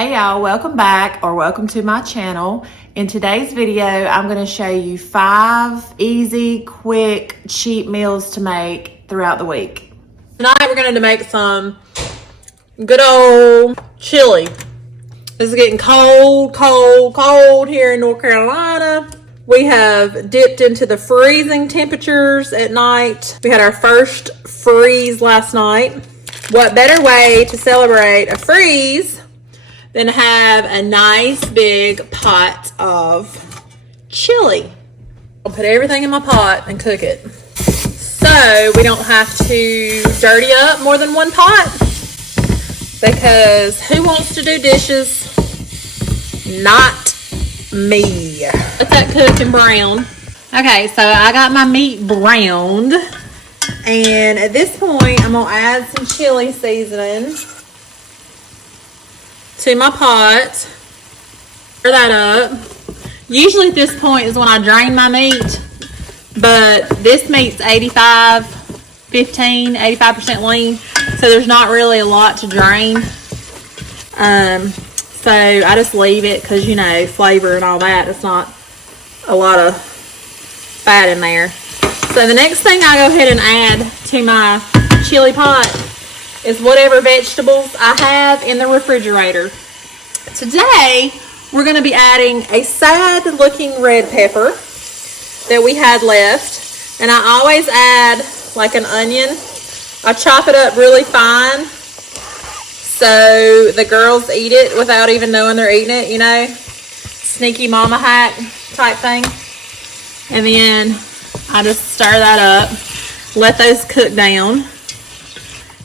Hey y'all, welcome back or welcome to my channel. In today's video, I'm going to show you 5 easy, quick, cheap meals to make throughout the week. Tonight we're going to make some good old chili. This is getting cold here in North Carolina. We have dipped into the freezing temperatures at night. We had our first freeze last night. What better way to celebrate a freeze than have a nice big pot of chili. I'll put everything in my pot and cook it. So we don't have to dirty up more than one pot, because who wants to do dishes? Not me. Let that cook and brown. Okay, so I got my meat browned, and at this point I'm gonna add some chili seasoning to my pot. Stir that up. Usually at this point is when I drain my meat, but this meat's 85% lean, so there's not really a lot to drain. So I just leave it because, you know, flavor and all that. It's not a lot of fat in there. So the next thing I go ahead and add to my chili pot is whatever vegetables I have in the refrigerator. Today, we're going to be adding a sad looking red pepper that we had left. And I always add like an onion. I chop it up really fine so the girls eat it without even knowing they're eating it, you know. Sneaky mama hack type thing. And then I just stir that up, let those cook down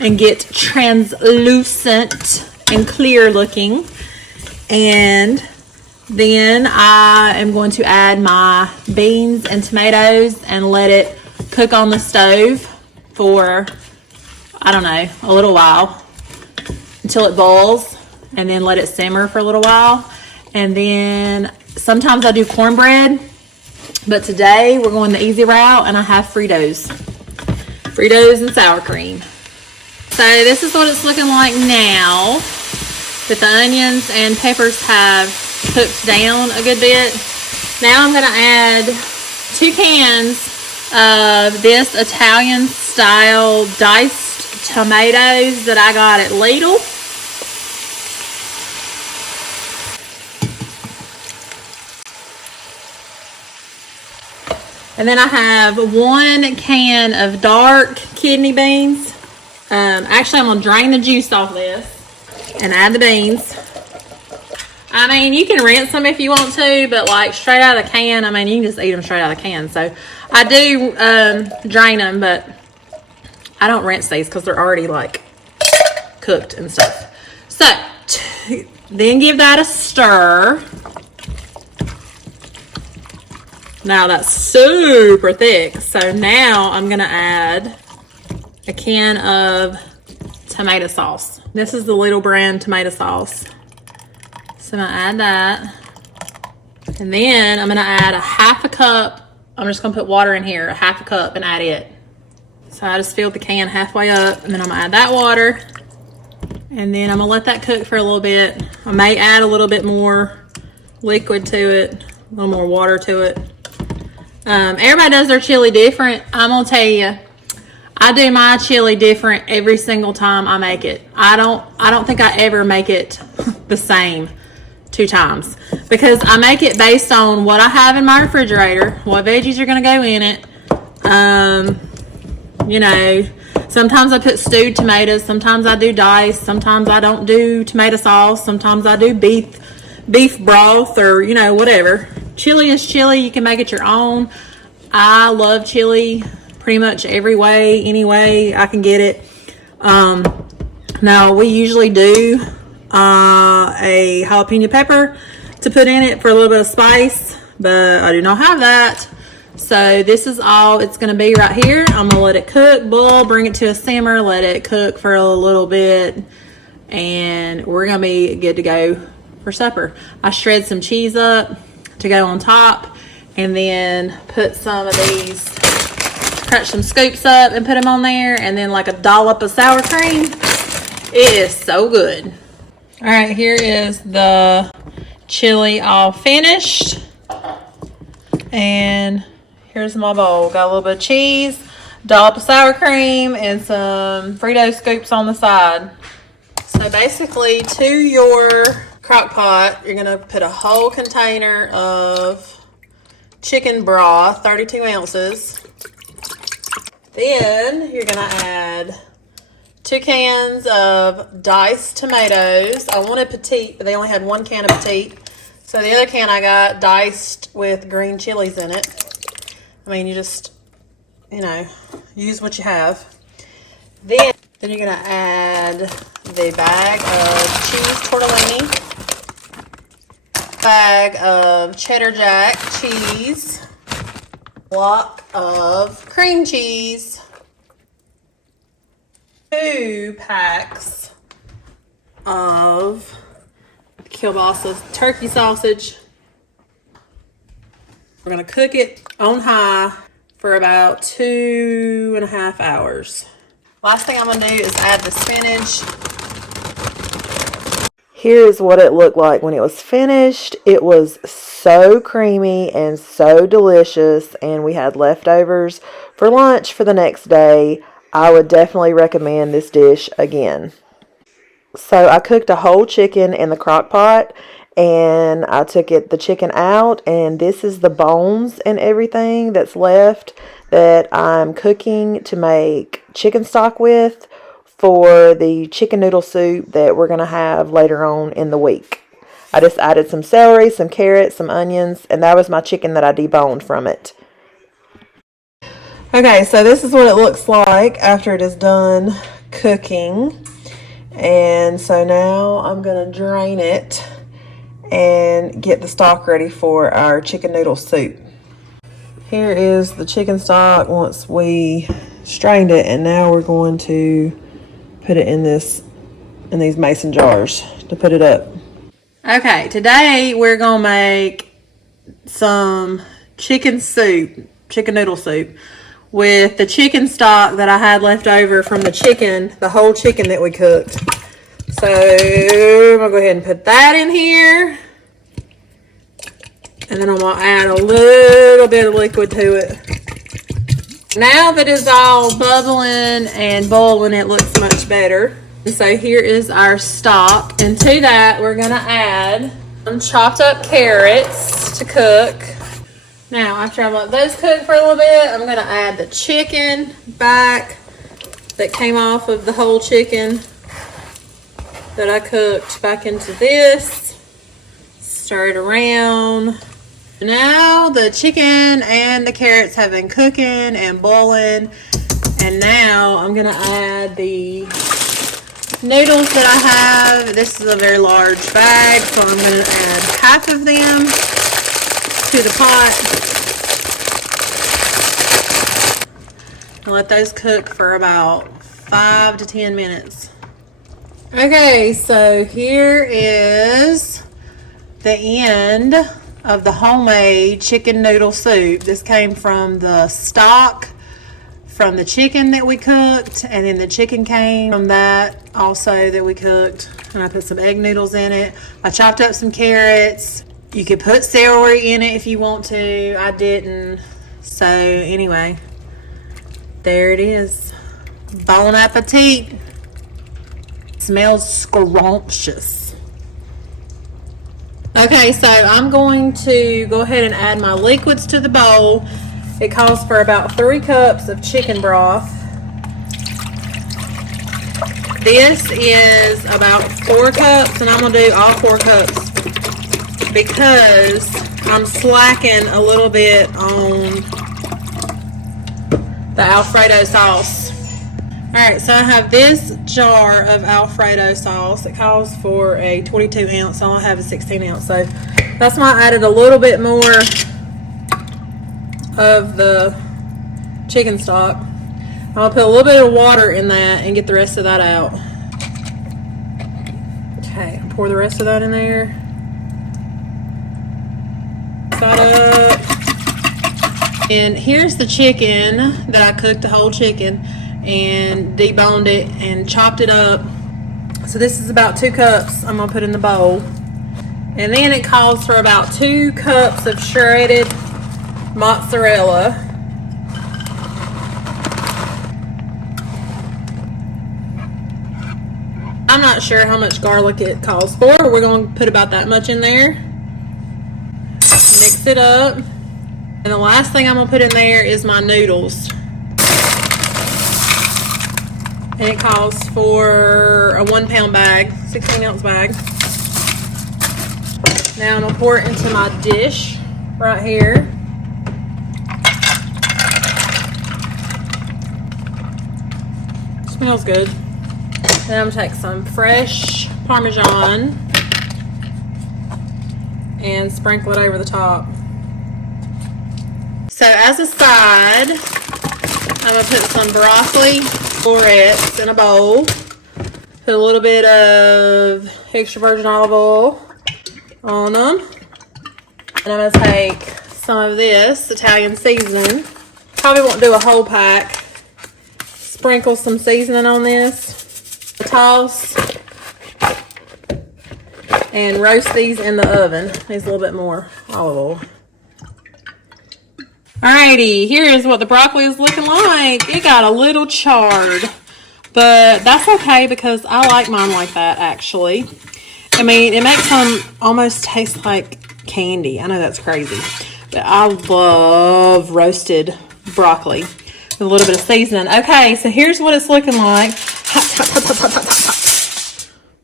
and get translucent and clear looking. And then I am going to add my beans and tomatoes and let it cook on the stove for, I don't know, a little while until it boils, and then let it simmer for a little while. And then sometimes I do cornbread, but today we're going the easy route and I have Fritos and sour cream. So this is what it's looking like now that the onions and peppers have cooked down a good bit. Now I'm going to add 2 cans of this Italian style diced tomatoes that I got at Lidl. And then I have 1 can of dark kidney beans. Actually, I'm going to drain the juice off this and add the beans. I mean, you can rinse them if you want to, but like straight out of the can, I mean, you can just eat them straight out of the can. So I do drain them, but I don't rinse these because they're already like cooked and stuff. So then give that a stir. Now that's super thick. So now I'm going to add a can of tomato sauce. This is the Little brand tomato sauce. So I'm going to add that. And then I'm going to add a 1/2 cup. I'm just going to put water in here, a 1/2 cup, and add it. So I just filled the can halfway up, and then I'm going to add that water. And then I'm going to let that cook for a little bit. I may add a little bit more liquid to it, a little more water to it. Everybody does their chili different. I'm going to tell you, I do my chili different every single time I make it. I don't think I ever make it the same 2 times, because I make it based on what I have in my refrigerator, what veggies are going to go in it. You know, sometimes I put stewed tomatoes, sometimes I do diced, sometimes I don't do tomato sauce, sometimes I do beef broth, or, you know, whatever. Chili is chili. You can make it your own. I love chili pretty much every way, any way I can get it. Now we usually do a jalapeno pepper to put in it for a little bit of spice, but I do not have that. So this is all it's going to be right here. I'm going to let it cook, boil, bring it to a simmer, let it cook for a little bit, and we're going to be good to go for supper. I shred some cheese up to go on top, and then put some of these, crunch some scoops up and put them on there, and then like a dollop of sour cream. It is so good. All right, here is the chili all finished. And here's my bowl. Got a little bit of cheese, dollop of sour cream, and some Frito scoops on the side. So basically, to your crock pot, you're gonna put a whole container of chicken broth, 32 ounces. Then you're gonna add 2 cans of diced tomatoes. I wanted petite, but they only had 1 can of petite. So the other can I got diced with green chilies in it. I mean, you just, you know, use what you have. Then you're gonna add the bag of cheese tortellini, bag of cheddar jack cheese, block of cream cheese, 2 packs of kielbasa turkey sausage. We're gonna cook it on high for about 2.5 hours. Last thing I'm gonna do is add the spinach. Here's what it looked like when it was finished. It was so creamy and so delicious, and we had leftovers for lunch for the next day. I would definitely recommend this dish again. So I cooked a whole chicken in the crock pot, and I took the chicken out, and this is the bones and everything that's left that I'm cooking to make chicken stock with for the chicken noodle soup that we're going to have later on in the week. I just added some celery, some carrots, some onions, and that was my chicken that I deboned from it. Okay, so this is what it looks like after it is done cooking. And so now I'm going to drain it and get the stock ready for our chicken noodle soup. Here is the chicken stock once we strained it, and now we're going to put it in these mason jars to put it up. Okay, today we're going to make some chicken noodle soup with the chicken stock that I had left over from the whole chicken that we cooked. So I'm gonna go ahead and put that in here. And then I'm gonna add a little bit of liquid to it. Now that it's all bubbling and boiling, it looks much better. And so here is our stock. And to that, we're gonna add some chopped up carrots to cook. Now, after I let those cook for a little bit, I'm going to add the chicken back that came off of the whole chicken that I cooked back into this. Stir it around. Now, the chicken and the carrots have been cooking and boiling. And now, I'm going to add the noodles that I have. This is a very large bag, so I'm going to add half of them to the pot and let those cook for about 5 to 10 minutes. Okay, so here is the end of the homemade chicken noodle soup. This came from the stock from the chicken that we cooked, and then the chicken came from that also that we cooked, and I put some egg noodles in it. I chopped up some carrots. You could put celery in it if you want to. I didn't. So anyway, there it is. Bon appetit. Smells scrumptious. Okay, so I'm going to go ahead and add my liquids to the bowl. It calls for about 3 cups of chicken broth. This is about 4 cups, and I'm going to do all 4 cups because I'm slacking a little bit on the Alfredo sauce. Alright, so I have this jar of Alfredo sauce. It calls for a 22 ounce. I only have a 16 ounce. So that's why I added a little bit more of the chicken stock. I'll put a little bit of water in that and get the rest of that out. Okay, pour the rest of that in there. That up. And here's the chicken that I cooked, the whole chicken, and deboned it and chopped it up So this is about 2 cups I'm gonna put in the bowl. And then it calls for about 2 cups of shredded mozzarella. I'm not sure how much garlic it calls for. We're going to put about that much in there. Mix it up. And the last thing I'm going to put in there is my noodles. And it calls for a 1 pound bag, 16 ounce bag. Now I'm going to pour it into my dish right here. Smells good. Then I'm going to take some fresh Parmesan and sprinkle it over the top. So as a side, I'm going to put some broccoli florets in a bowl. Put a little bit of extra virgin olive oil on them. And I'm going to take some of this Italian seasoning. Probably won't do a whole pack. Sprinkle some seasoning on this. Toss and roast these in the oven. Needs a little bit more olive oil. Alrighty, here's what the broccoli is looking like. It got a little charred, but that's okay because I like mine like that actually. I mean, it makes them almost taste like candy. I know that's crazy, but I love roasted broccoli with a little bit of seasoning. Okay, so here's what it's looking like.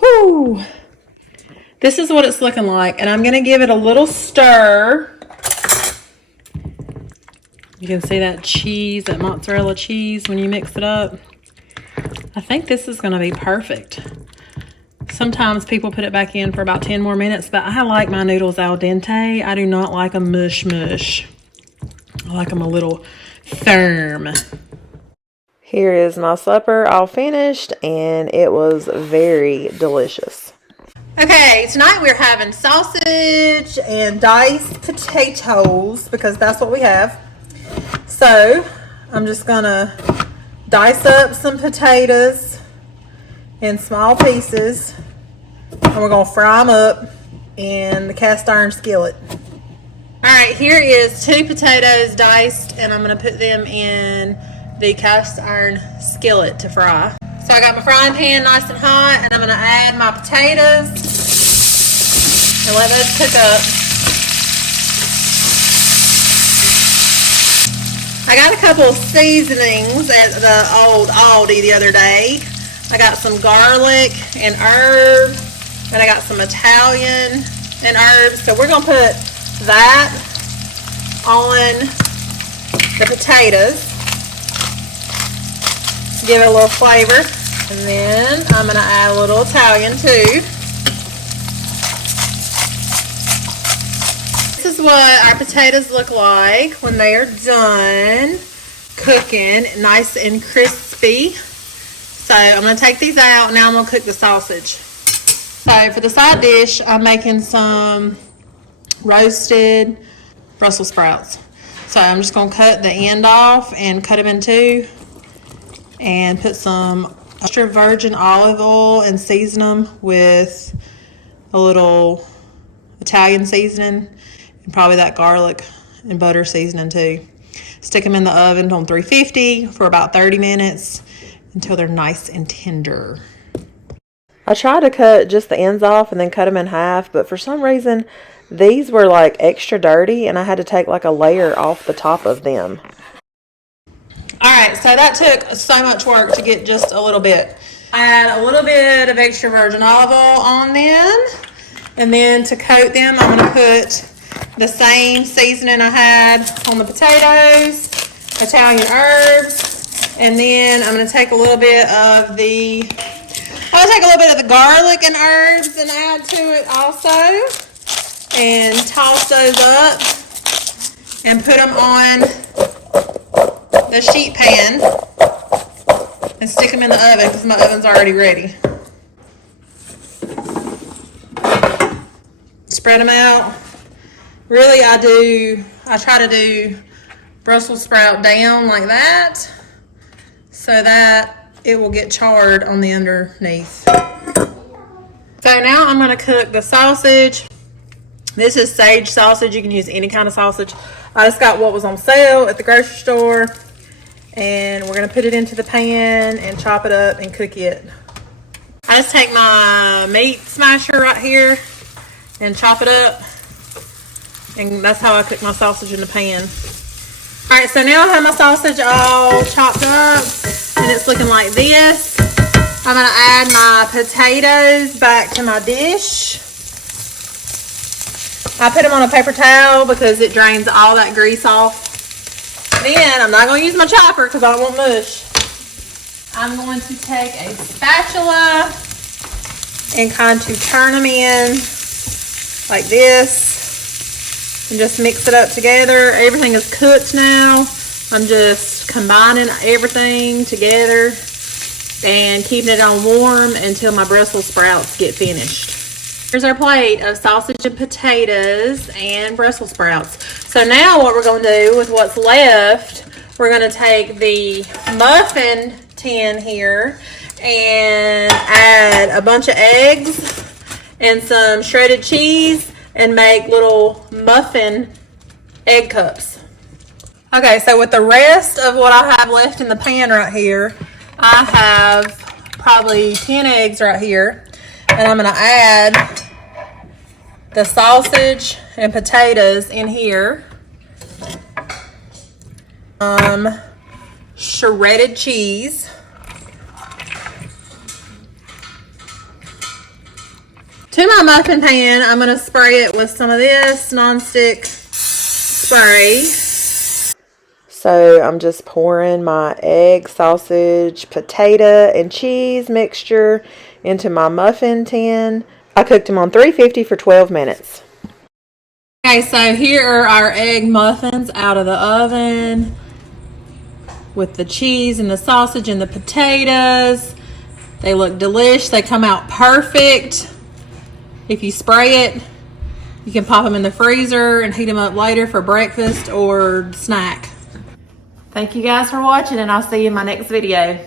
Whoo! This is what it's looking like, and I'm going to give it a little stir. You can see that cheese, that mozzarella cheese when you mix it up. I think this is going to be perfect. Sometimes people put it back in for about 10 more minutes, but I like my noodles al dente. I do not like them mush mush. I like them a little firm. Here is my supper all finished, and it was very delicious. Okay, tonight we're having sausage and diced potatoes because that's what we have. So I'm just gonna dice up some potatoes in small pieces, and we're gonna fry them up in the cast iron skillet. All right, here is 2 potatoes diced, and I'm gonna put them in the cast iron skillet to fry. So I got my frying pan nice and hot, and I'm gonna add my potatoes and let those cook up. I got a couple of seasonings at the old Aldi the other day. I got some garlic and herb, and I got some Italian and herbs. So we're gonna put that on the potatoes. Give it a little flavor. And then I'm gonna add a little Italian too. This is what our potatoes look like when they are done cooking, nice and crispy. So I'm gonna take these out. Now I'm gonna cook the sausage. So for the side dish, I'm making some roasted Brussels sprouts. So I'm just gonna cut the end off and cut them in 2. And put some extra virgin olive oil and season them with a little Italian seasoning and probably that garlic and butter seasoning too. Stick them in the oven on 350 for about 30 minutes until they're nice and tender. I tried to cut just the ends off and then cut them in half, but for some reason these were like extra dirty and I had to take like a layer off the top of them. Alright, so that took so much work to get just a little bit. I add a little bit of extra virgin olive oil on them. And then to coat them, I'm going to put the same seasoning I had on the potatoes, Italian herbs. And then I'm going to take a little bit of the, garlic and herbs and add to it also. And toss those up and put them on the sheet pan and stick them in the oven because my oven's already ready. Spread them out. Really, I try to do Brussels sprout down like that so that it will get charred on the underneath. So now I'm going to cook the sausage. This is sage sausage. You can use any kind of sausage. I just got what was on sale at the grocery store. And we're going to put it into the pan and chop it up and cook it. I just take my meat smasher right here and chop it up. And that's how I cook my sausage in the pan. Alright, so now I have my sausage all chopped up. And it's looking like this. I'm going to add my potatoes back to my dish. I put them on a paper towel because it drains all that grease off. Then I'm not going to use my chopper because I don't want mush. I'm going to take a spatula and kind of turn them in like this and just mix it up together. Everything is cooked now. I'm just combining everything together and keeping it on warm until my Brussels sprouts get finished. Here's our plate of sausage and potatoes and Brussels sprouts. So now what we're going to do with what's left, we're going to take the muffin tin here and add a bunch of eggs and some shredded cheese and make little muffin egg cups. Okay, so with the rest of what I have left in the pan right here, I have probably 10 eggs right here. And I'm going to add the sausage and potatoes in here. Shredded cheese. To my muffin pan, I'm going to spray it with some of this nonstick spray. So I'm just pouring my egg, sausage, potato, and cheese mixture into my muffin tin. I cooked them on 350 for 12 minutes. Okay, so here are our egg muffins out of the oven with the cheese and the sausage and the potatoes. They look delish. They come out perfect. If you spray it, you can pop them in the freezer and heat them up later for breakfast or snack. Thank you guys for watching, and I'll see you in my next video.